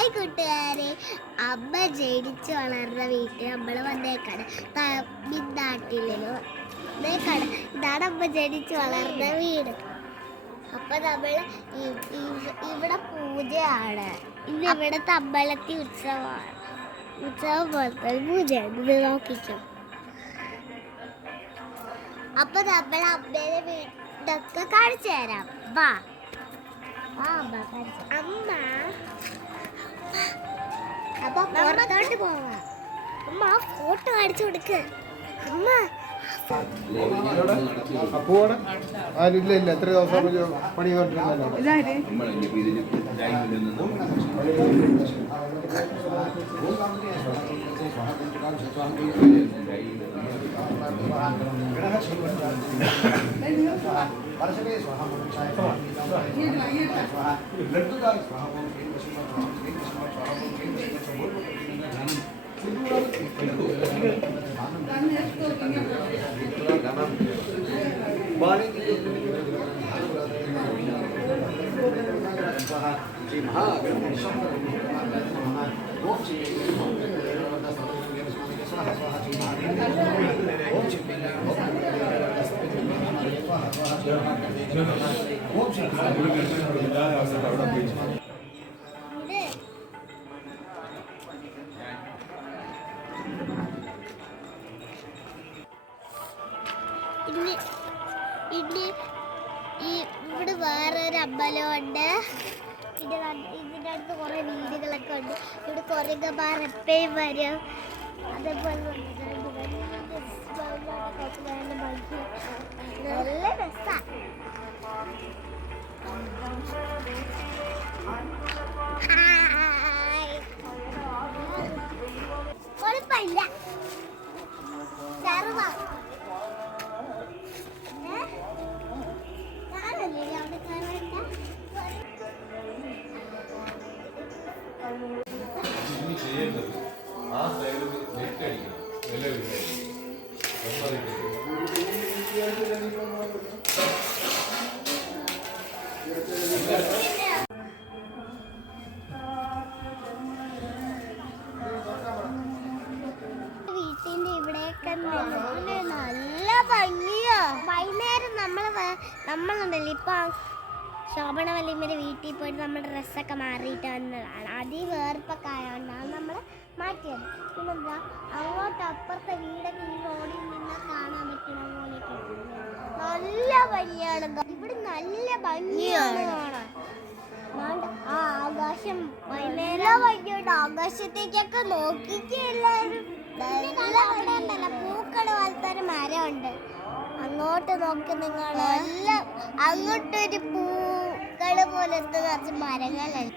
Hi കൂട്ടുകാരെ, അമ്മ ജനിച്ച് വളർന്ന വീട്ടിൽ നമ്മൾ വന്നേക്കാണ്. തമിഴ്നാട്ടിലോ വന്നേക്കാണ്. ഇതാണ് അമ്മ ജനിച്ച് വളർന്ന വീട്. അപ്പൊ നമ്മൾ ഇവിടെ പൂജയാണ്. ഇന്ന് ഇവിടുത്തെ അമ്പലത്തിൽ ഉത്സവമാണ്. ഉത്സവം പോലത്തെ പൂജയാണ്. ഇത് നോക്കിക്കും. അപ്പൊ നമ്മൾ അമ്മേനെ വീടൊക്കെ കാണിച്ചു തരാം. വാ അമ്മ അപ്പൊ പുറത്തോട്ട് പോവാ. അമ്മ ഫോട്ടോ കാണിച്ചു കൊടുക്ക്. അമ്മ അപ്പോടെ ആരില്ല ഇല്ല എത്ര ദിവസം പണി ഇവിടെ വേറൊരു അമ്പലമുണ്ട്. ഇതിൻ്റെ അടുത്ത് കുറേ വീടുകളൊക്കെ ഉണ്ട്. ഇവിടെ കുറേമാർ എപ്പോഴും വരും. അതേപോലെ നല്ല രസമാണ്. കുഴപ്പമില്ല. ചെറുതാ ആ സൈഡ് നെറ്റ് അടിക്കണം. വീട്ടിന്റെ ഇവിടെയൊക്കെ നല്ല ഭംഗിയാ. വൈകുന്നേരം നമ്മളുണ്ടല്ലോ ഇപ്പൊ ശോഭന വല്യമ്മയുടെ വീട്ടിൽ പോയിട്ട് നമ്മൾ ഡ്രസ്സൊക്കെ മാറിയിട്ട് വന്നതാണ്. അതി വേർപ്പൊക്കെ ആയതുകൊണ്ടാണ് നമ്മൾ മാറ്റിയത്. പിന്നെന്താ അങ്ങോട്ട് അപ്പുറത്തെ വീടൊക്കെ ഈ റോഡിൽ നിന്ന് കാണാൻ പറ്റണ പോലെയൊക്കെ നല്ല ഭംഗിയാണ്. ഇവിടെ നല്ല ഭംഗിയാണ് കാണാൻ. ആ ആകാശം വൈകുന്നേരം ഭംഗിയുണ്ട്. ആകാശത്തേക്കൊക്കെ നോക്കിക്കല്ലാരും. അവിടെ ഉണ്ടല്ലോ പൂക്കള് പോലത്തെ മരമുണ്ട്. അങ്ങോട്ട് നോക്കി നിങ്ങൾ. അങ്ങോട്ടൊരു പൂക്കള് പോലത്തെ കുറച്ച് മരങ്ങളുണ്ട്.